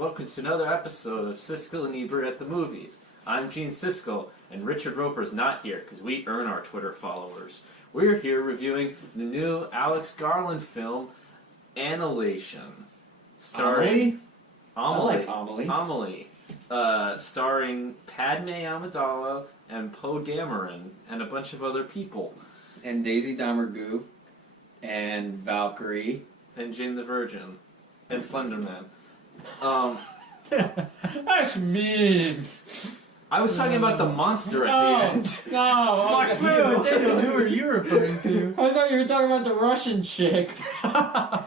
Welcome to another episode of Siskel and Ebert at the Movies. I'm Gene Siskel, and Richard Roper's not here because we earn our Twitter followers. We're here reviewing the new Alex Garland film, Annihilation. Amelie? I like Amelie. Amelie. Starring Padme Amidala and Poe Dameron and a bunch of other people. And Daisy Domergue. And Valkyrie. And Jane the Virgin. And Slenderman. That's mean. I was talking about the monster at the end. No, Fuck you. Daniel, who are you referring to? I thought you were talking about the Russian chick.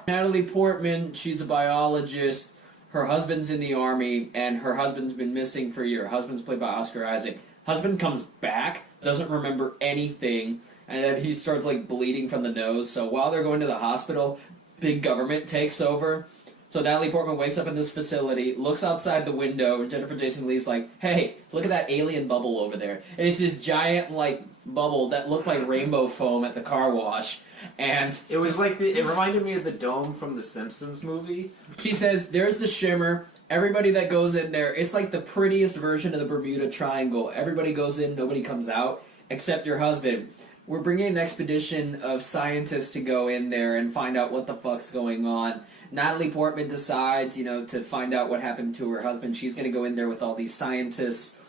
Natalie Portman, she's a biologist. Her husband's in the army, and her husband's been missing for a year. Husband's played by Oscar Isaac. Husband comes back, doesn't remember anything, and then he starts like bleeding from the nose. So while they're going to the hospital, big government takes over. So Natalie Portman wakes up in this facility, looks outside the window, and Jennifer Jason Leigh's like, hey, look at that alien bubble over there. And it's this giant, like, bubble that looked like rainbow foam at the car wash. And it was like, it reminded me of the dome from the Simpsons movie. She says, there's the Shimmer. Everybody that goes in there, it's like the prettiest version of the Bermuda Triangle. Everybody goes in, nobody comes out, except your husband. We're bringing an expedition of scientists to go in there and find out what the fuck's going on. Natalie Portman decides, to find out what happened to her husband. She's going to go in there with all these scientists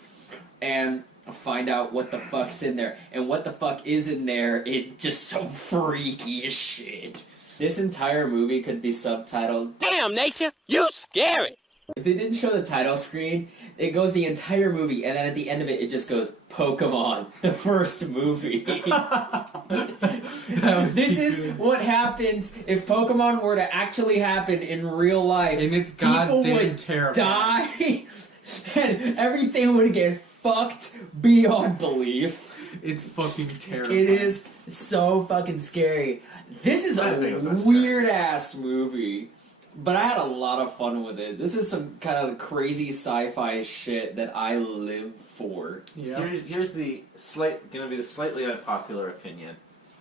and find out what the fuck's in there. And what the fuck is in there is just so freaky as shit. This entire movie could be subtitled, "Damn Nature, you scary!" If they didn't show the title screen, it goes the entire movie, and then at the end of it, it just goes, Pokemon, the first movie. This is what happens if Pokemon were to actually happen in real life. And it's People would die, and everything would get fucked beyond belief. It's fucking terrible. It is so fucking scary. This is a weird-ass movie. But I had a lot of fun with it. This is some kind of crazy sci-fi shit that I live for. Yeah. Here's the gonna be the slightly unpopular opinion.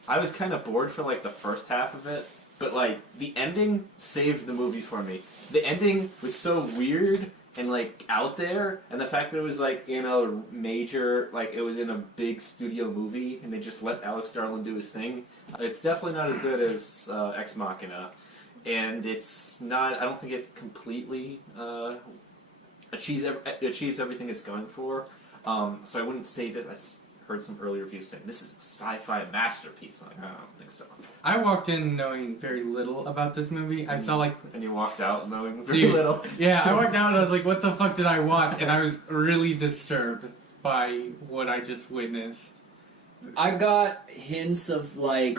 I was kind of bored for like the first half of it, but like the ending saved the movie for me. The ending was so weird and like out there, and the fact that it was like in a major, like it was in a big studio movie, and they just let Alex Garland do his thing. It's definitely not as good as Ex Machina. And it's not, I don't think it completely achieves everything it's going for. So I wouldn't say that. I heard some early reviews saying this is a sci-fi masterpiece. I'm like, I don't think so. I walked in knowing very little about this movie. I saw And you walked out knowing very little. Yeah, I walked out and I was like, what the fuck did I watch? And I was really disturbed by what I just witnessed. I got hints of like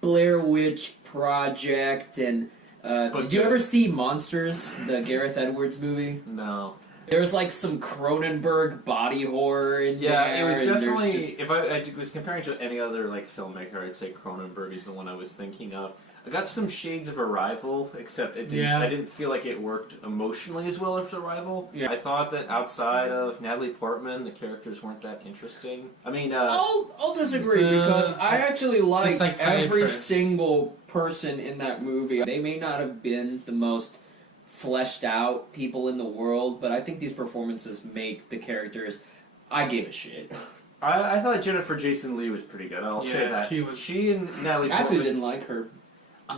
Blair Witch Project and did you ever see Monsters, the Gareth Edwards movie? No. There's like some Cronenberg body horror in there. Yeah, it was definitely, if I was comparing to any other like filmmaker, I'd say Cronenberg is the one I was thinking of. I got some shades of Arrival, except I didn't feel like it worked emotionally as well as Arrival. Yeah. I thought that outside of Natalie Portman, the characters weren't that interesting. I mean, I'll disagree because I actually liked every single person in that movie. They may not have been the most fleshed out people in the world, but I think these performances make the characters. I gave a shit. I thought Jennifer Jason Leigh was pretty good. I'll say that. She and Natalie Portman. I actually didn't like her.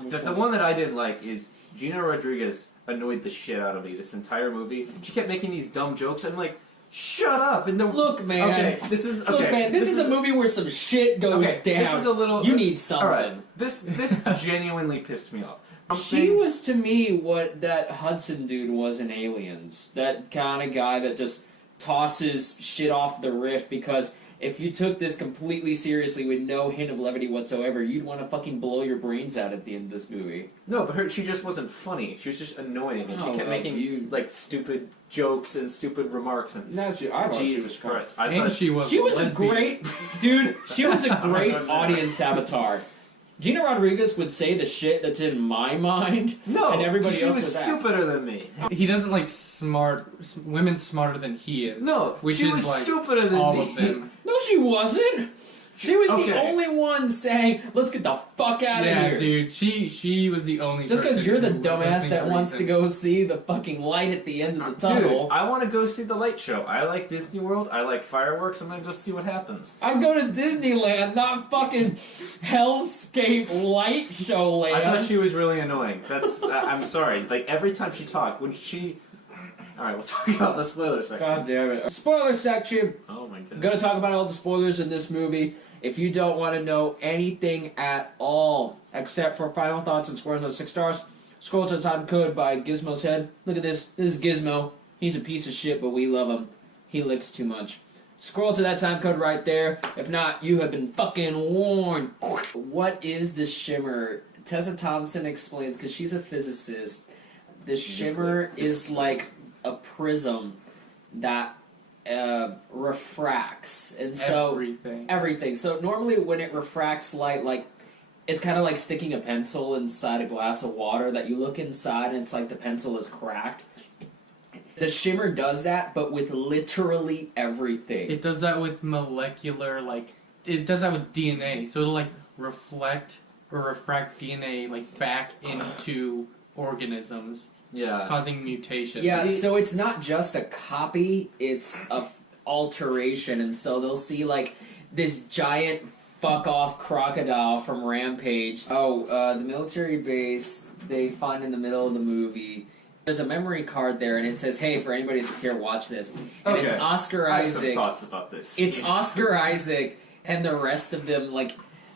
The one that I didn't like is Gina Rodriguez annoyed the shit out of me this entire movie. She kept making these dumb jokes. I'm like, shut up! And look, man. Okay, this is a movie where some shit goes down. This is a little. You need something. All right. This genuinely pissed me off. She was to me what that Hudson dude was in Aliens. That kind of guy that just tosses shit off the riff because. If you took this completely seriously with no hint of levity whatsoever, you'd want to fucking blow your brains out at the end of this movie. No, but she just wasn't funny. She was just annoying, and she kept making like stupid jokes and stupid remarks. And Jesus Christ, I thought she was a great dude. She was a great audience avatar. Gina Rodriguez would say the shit that's in my mind. No, and everybody she was stupider than me. He doesn't like women smarter than he is. No, which she is was like stupider than all me. Of them. No, she wasn't. She was Okay. the only one saying, "Let's get the fuck out of Yeah, here." dude. She was the only. Just because person you're the who was dumbass listening that to wants to reason. go see the fucking light at the end of the tunnel. Dude, I want to go see the light show. I like Disney World. I like fireworks. I'm gonna go see what happens. I'm going to Disneyland, not fucking Hellscape Light Show I thought land. she was really annoying. That's. I'm sorry. Like every time she talked, when she. All right, we'll talk about the spoiler section. God damn it. Spoiler section. Oh my I'm goodness. going to talk about all the spoilers in this movie. If you don't want to know anything at all, except for final thoughts and scores of 6 stars, scroll to the time code by Gizmo's head. Look at this. This is Gizmo. He's a piece of shit, but we love him. He licks too much. Scroll to that time code right there. If not, you have been fucking warned. What is the shimmer? Tessa Thompson explains, because she's a physicist. The shimmer is like a prism that refracts. And so everything. So normally when it refracts light, like, it's kind of like sticking a pencil inside a glass of water that you look inside and it's like the pencil is cracked. The shimmer does that, but with literally everything. It does that with molecular, like, it does that with DNA. So it'll, like, reflect or refract DNA, like, back into organisms, Yeah. causing mutations. Yeah, so it's not just a copy, it's a alteration, and so they'll see, like, this giant fuck-off crocodile from Rampage. The military base they find in the middle of the movie. There's a memory card there, and it says, "Hey, for anybody that's here, watch this." And it's Okay. Oscar I have some Isaac. thoughts about this. It's Oscar Isaac and the rest of them, like,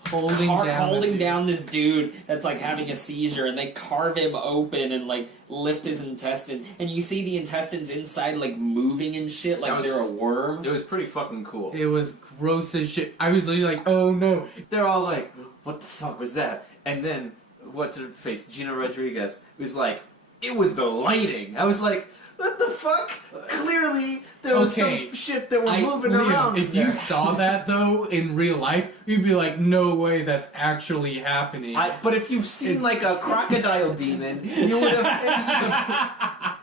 holding down this dude that's like having a seizure, and they carve him open and like lift his intestine, and you see the intestines inside like moving and shit like they're a worm. It was pretty fucking cool. It was gross as shit. I was literally like, oh no. They're all like, "What the fuck was that?" And then what's her face? Gina Rodriguez was like, "It was the lighting." I was like, "What the fuck?" Clearly, there was Okay. some shit that were moving Liam, around. if you saw that though in real life, you'd be like, no way, that's actually happening. But if you've seen It's- like a crocodile demon, you would have.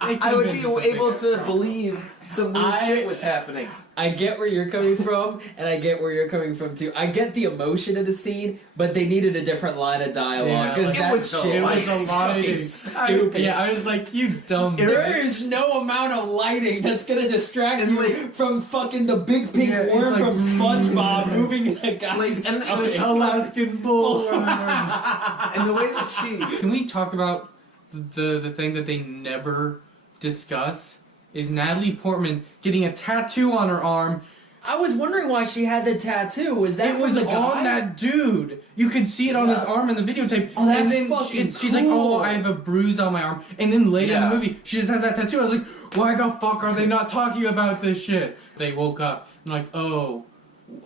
I would be able to believe some weird shit was happening. I get where you're coming from, and I get where you're coming from too. I get the emotion of the scene, but they needed a different line of dialogue because it that was shit It was was a lot fucking of stupid. I was like, you dumb There bitch. is no amount of lighting that's gonna distract And, you like- from fucking the big pink Yeah, it's worm like, from SpongeBob moving in a guy's and it was stomach. Alaskan bull. And the way that she. Can we talk about the thing that they never discuss? Is Natalie Portman getting a tattoo on her arm? I was wondering why she had the tattoo. Was that It was from the guy? on that dude. You could see it on his arm in the videotape. Oh, that's and then fucking she's like, cool. "Oh, I have a bruise on my arm." And then later in Yeah. the movie, she just has that tattoo. I was like, "Why the fuck are they not talking about this shit?" They woke up and like, "Oh,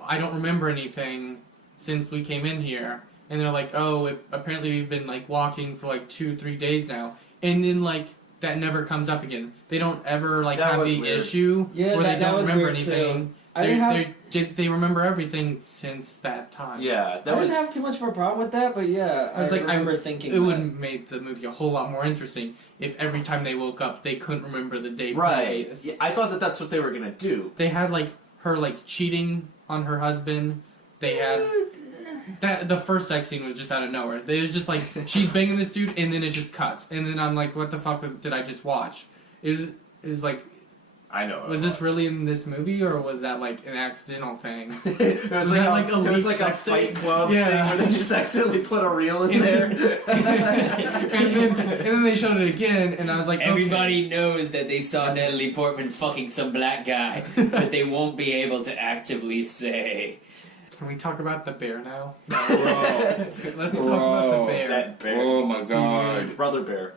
I don't remember anything since we came in here." And they're like, "Oh, apparently we've been like walking for like 2-3 days now." And then like that never comes up again. They don't ever like That have was the weird. issue Yeah, where that they don't was remember weird, too. anything. I didn't have- They remember everything since that time. Yeah, I that was. didn't have too much of a problem with that, but yeah, I was like, remember thinking it that. would have made the movie a whole lot more interesting if every time they woke up they couldn't remember the day Right. previous. Yeah, I thought that that's what they were gonna do. They had like her like cheating on her husband. They had that the first sex scene was just out of nowhere. It was just like she's banging this dude and then it just cuts. And then I'm like, what the fuck did I just watch? It was like, I know. was this really in this movie or was that like an accidental thing? It was Was like that a, like a it was leaked like a sex Fight tape? Club Yeah. thing where they just accidentally put a reel in And there. and then they showed it again and I was like, okay. Everybody knows that they saw Natalie Portman fucking some black guy, but they won't be able to actively say. Can we talk about the bear now? Bro. Let's talk about the bear. That bear. Oh my god. Dude, brother bear.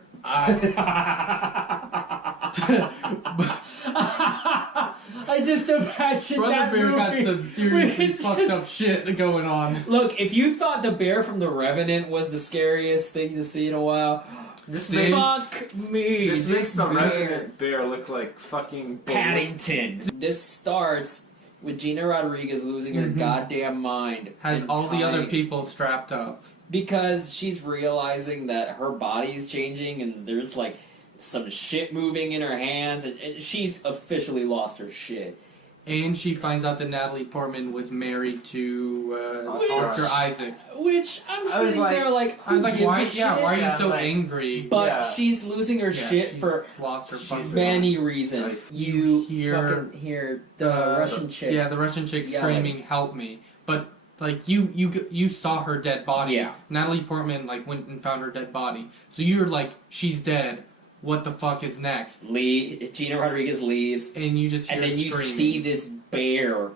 I just imagine Brother that Bear got movie. some seriously It's fucked just- up shit going on. Look, if you thought the bear from The Revenant was the scariest thing to see in a while, This Dude. makes fuck me. this makes the bear. Resident Bear look like fucking Paddington. This starts with Gina Rodriguez losing her Mhm. goddamn mind. Has and all the other tying- people strapped up. Because she's realizing that her body's changing and there's like some shit moving in her hands and she's officially lost her shit. And she finds out that Natalie Portman was married to Oscar Isaac. Which I'm sitting there like, I was like, why? Yeah, why are you Yeah, so like, angry? But she's losing her shit she's for lost her fucking many reasons. Like, you hear fucking hear the Russian chick. Yeah, the Russian chick yelling. screaming, "Help me!" But like you saw her dead body. Yeah. Natalie Portman like went and found her dead body. So you're like, she's dead. What the fuck is next? Gina Rodriguez leaves, And you just hear and then you screaming. see this bear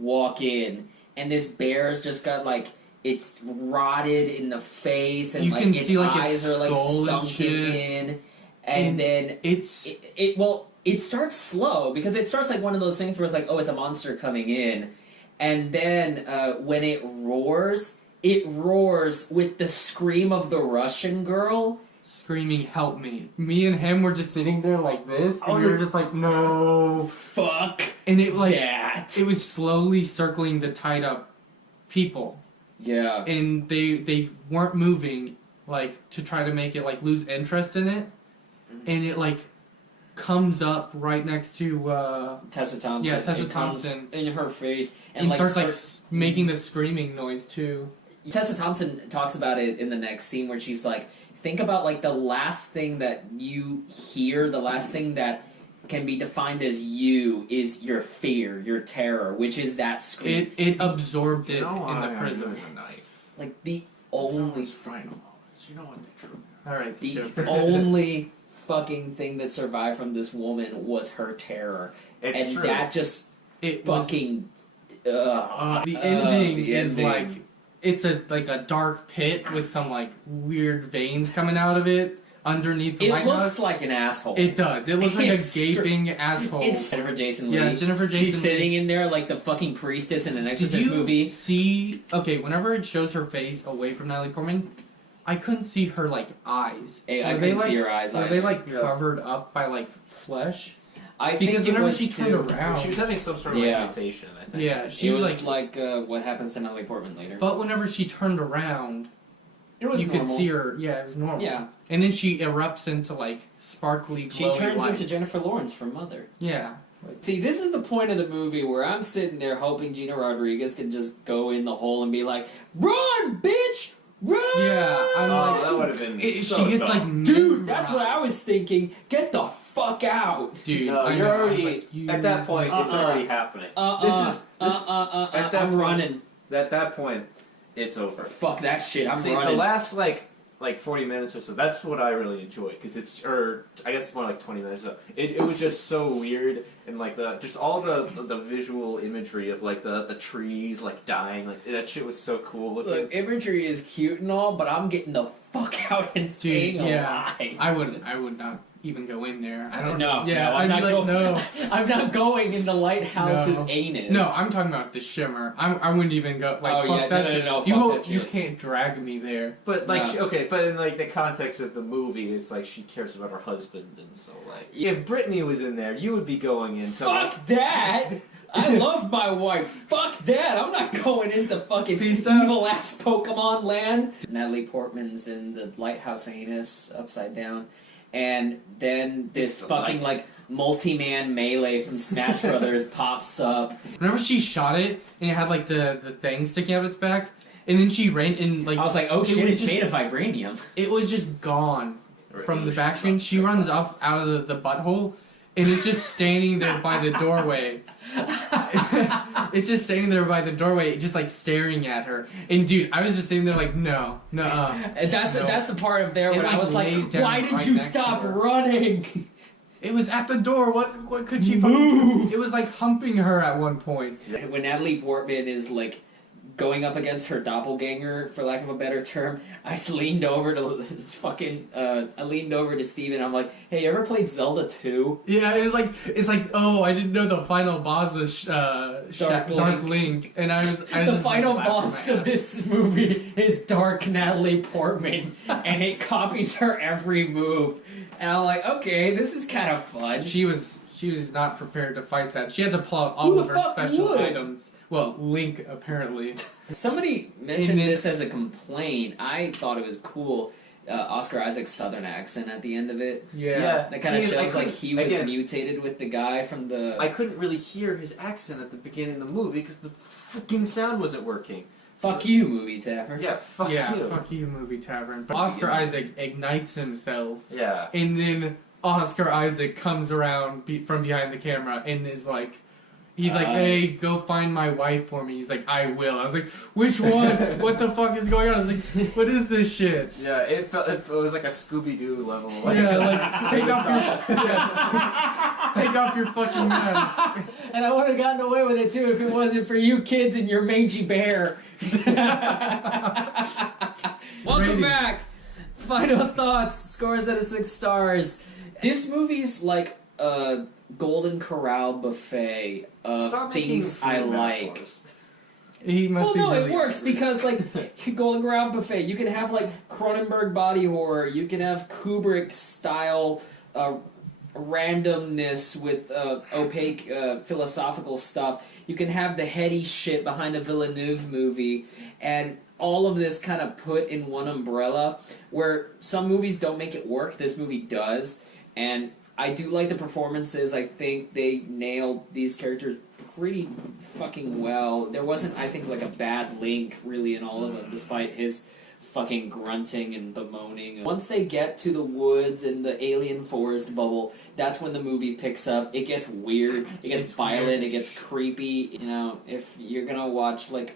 walk in, and this bear's just got like it's rotted in the face, and You like can its see, like, eyes its are like skull and sunken shit. in, and then It's it starts slow because it starts like one of those things where it's like, oh, it's a monster coming in, and then when it roars with the scream of the Russian girl. screaming, "Help me!" Me and him were just sitting there like this, and Oh, we were just like, "No!" Fuck And it like that. it was slowly circling the tied up people, Yeah. and they weren't moving, like to try to make it like lose interest in it, and it like comes up right next to Tessa Thompson. Yeah, Tessa It comes Thompson. in her face and like starts making the screaming noise too. Tessa Thompson talks about it in the next scene where she's like, think about like the last thing that you hear, the last thing that can be defined as you is your fear, your terror, which is that scream. It absorbed it You know in the I'm prison. using a knife. Like the only final moments. You know what they drew. Alright, the only fucking thing that survived from this woman was her terror. It's and true. that just it was, fucking the ending the is ending. like it's a dark pit with some like weird veins coming out of it underneath the it lighthouse. looks like an asshole. It does. It looks like a It's gaping asshole. It's Jennifer Jason Leigh. Yeah, Jennifer Jason She's Leigh. sitting in there like the fucking priestess in an Did Exorcist you movie. see? Okay, whenever it shows her face away from Natalie Portman, I couldn't see her like eyes. I Were couldn't they, like, see her eyes Were either. they like Yeah. covered up by like flesh? I Because think it whenever was she turned too. around, She was having some sort of Yeah. like mutation, I think. yeah, she It was was like. like what happens to Natalie Portman later. But whenever she turned around, it was you normal. could see her. Yeah, it was normal. Yeah, And then she erupts into like sparkly, she glowy turns lights. into Jennifer Lawrence from Mother. Yeah. See, this is the point of the movie where I'm sitting there hoping Gina Rodriguez can just go in the hole and be like, "Run, bitch, run!" Yeah, I'm Oh, like, that would have been. she so gets like dumb. Dude, that's what I was thinking. Get the fuck out. Dude, No, I you're know, I was already like, you- at that point. It's already happening. This at that I'm point- running. At that point, it's over. Fuck that shit. I'm See, running. the last like 40 minutes or so, that's what I really enjoyed because it's, or I guess more like 20 minutes. So it was just so weird and like just all the visual imagery of like the trees like dying, like that shit was so cool looking. Look, imagery is cute and all, but I'm getting the fuck out and staying yeah. alive. I would not even go in there. I don't No, Yeah, no, I'd I'm be not like, going. no. I'm not going in the lighthouse's No. anus. No, I'm talking about the Shimmer. I wouldn't even go. Like, Oh, fuck yeah, that no, shit. no, you fuck won't- that you shit. can't drag me there. But like, No. okay, but in like the context of the movie, it's like she cares about her husband, and so like, if Brittany was in there, you would be going into like, Fuck that! I love my wife. Fuck that! I'm not going into fucking Peace out. evil ass Pokemon land. Natalie Portman's in the lighthouse anus upside down, and then this It's the fucking light. like multi-man melee from Smash Brothers pops up. Whenever she shot it, and it had like the thing sticking out its back, and then she ran and like I was like, oh it shit, was it's just- made of vibranium. it was just gone from the back screen. She Sure. runs up out of the butthole, and it's just standing there by the doorway. It's just standing there by the doorway, just like staring at her. And dude, I was just sitting there like, no, no. And that's the part of there It, when I like, was like, lays down why did right you next stop to her. running? It was at the door. What could she Move. fucking? It was like humping her at one point. When Natalie Portman is like going up against her doppelganger, for lack of a better term, I just leaned over to this fucking. I leaned over to Steven. I'm like, "Hey, you ever played Zelda 2?" Yeah, it's like, oh, I didn't know the final boss was Dark Link, and I was The just final laughing boss my of ass. this movie is Dark Natalie Portman, and it copies her every move. And I'm like, okay, this is kind of fun. She was not prepared to fight that. She had to pull out all Who of the her fuck special would? items. Well, Link apparently. Somebody mentioned And then- this as a complaint. I thought it was cool. Oscar Isaac's southern accent at the end of it. Yeah. That kind of See, shows like he was again, mutated with the guy from the... I couldn't really hear his accent at the beginning of the movie because the freaking sound wasn't working. Fuck you, movie Tavern. Yeah, fuck Yeah, you. fuck you, movie tavern. But Oscar Isaac ignites himself, Yeah. and then Oscar Isaac comes around from behind the camera and is like, he's like, hey, go find my wife for me. He's like, I will. I was like, which one? What the fuck is going on? I was like, what is this shit? Yeah, it was like a Scooby-Doo level. Yeah, like, take off your fucking mask. And I would have gotten away with it too if it wasn't for you kids and your mangy bear. Welcome back. Final thoughts. Scores out of 6 stars. This movie's like a Golden Corral buffet of Stop making things I food like. metaphors. He must Well, be no, really it works angry. because like Golden Corral buffet, you can have like Cronenberg body horror, you can have Kubrick style randomness with opaque philosophical stuff. You can have the heady shit behind a Villeneuve movie, and all of this kind of put in one umbrella. Where some movies don't make it work, this movie does, and I do like the performances. I think they nailed these characters pretty fucking well. There wasn't, I think, like a bad link really in all of them, despite his fucking grunting and bemoaning. Once they get to the woods and the alien forest bubble, that's when the movie picks up. It gets weird, it gets violent, it gets creepy. You know, if you're gonna watch, like,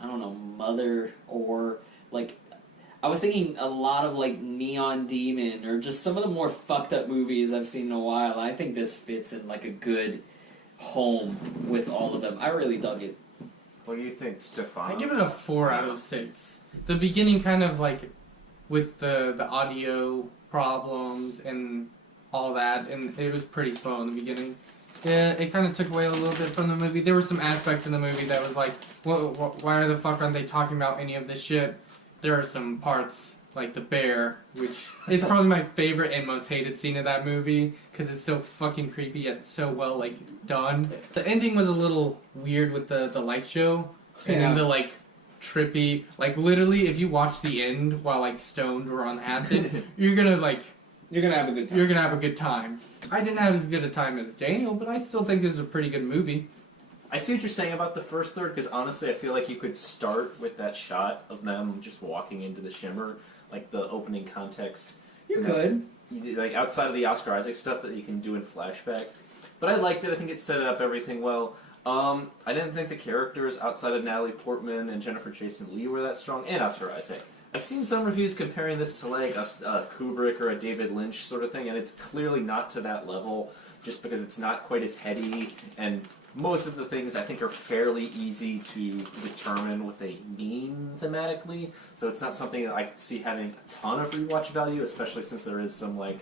I don't know, Mother, or like, I was thinking a lot of like Neon Demon, or just some of the more fucked up movies I've seen in a while. I think this fits in like a good home with all of them. I really dug it. What do you think, Stefan? I give it a 4 out of 6. The beginning kind of like with the audio problems and all that, and it was pretty slow in the beginning. Yeah, it kind of took away a little bit from the movie. There were some aspects in the movie that was like, why the fuck aren't they talking about any of this shit? There are some parts, like the bear, which is probably my favorite and most hated scene of that movie, because it's so fucking creepy yet so well, like, done. The ending was a little weird with the light show, and then the, like, trippy, like, literally, if you watch the end while, like, stoned or on acid, you're gonna, like... You're gonna have a good time. You're gonna have a good time. I didn't have as good a time as Daniel, but I still think it was a pretty good movie. I see what you're saying about the first third, because honestly I feel like you could start with that shot of them just walking into the Shimmer, like the opening context. You could. Like outside of the Oscar Isaac stuff that you can do in flashback. But I liked it, I think it set up everything well. I didn't think the characters outside of Natalie Portman and Jennifer Jason Leigh were that strong, and Oscar Isaac. I've seen some reviews comparing this to like a Kubrick or a David Lynch sort of thing, and it's clearly not to that level, just because it's not quite as heady, and most of the things I think are fairly easy to determine what they mean thematically, so it's not something that I see having a ton of rewatch value, especially since there is some like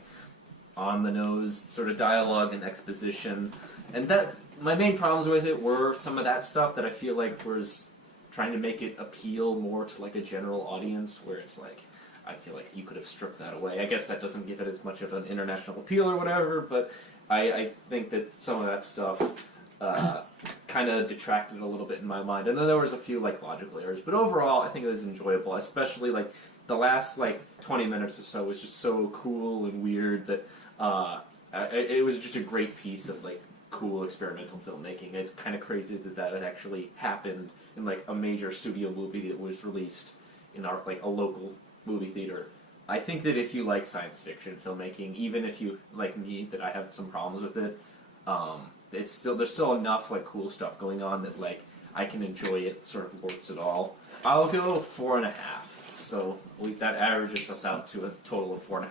on-the-nose sort of dialogue and exposition. And that my main problems with it were some of that stuff that I feel like was trying to make it appeal more to like a general audience, where it's like, I feel like you could have stripped that away. I guess that doesn't give it as much of an international appeal or whatever, but I think that some of that stuff kind of detracted a little bit in my mind. And then there was a few like logical errors, but overall I think it was enjoyable, especially like the last like 20 minutes or so was just so cool and weird that it was just a great piece of like cool experimental filmmaking. It's kind of crazy that that had actually happened in like a major studio movie that was released in our like a local movie theater. I think that if you like science fiction filmmaking, even if you like me, that I have some problems with it, it's still there's still enough like cool stuff going on that like I can enjoy it. Sort of works it all. I'll go 4.5. So that averages us out to a total of 4.5.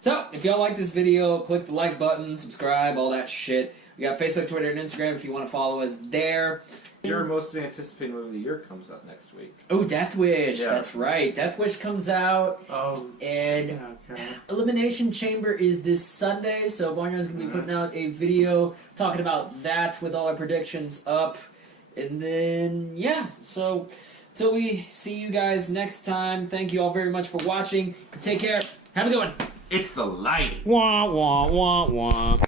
So, if y'all like this video, click the like button, subscribe, all that shit. We got Facebook, Twitter, and Instagram if you want to follow us there. Your most anticipated movie of the year comes out next week. Oh, Death Wish. Yeah. That's right. Death Wish comes out. Oh, And okay. Elimination Chamber is this Sunday, so Barnyard's going to be putting out a video talking about that with all our predictions up. And then, yeah, so till we see you guys next time, thank you all very much for watching. Take care. Have a good one. It's the lighting. Wah, wah, wah, wah.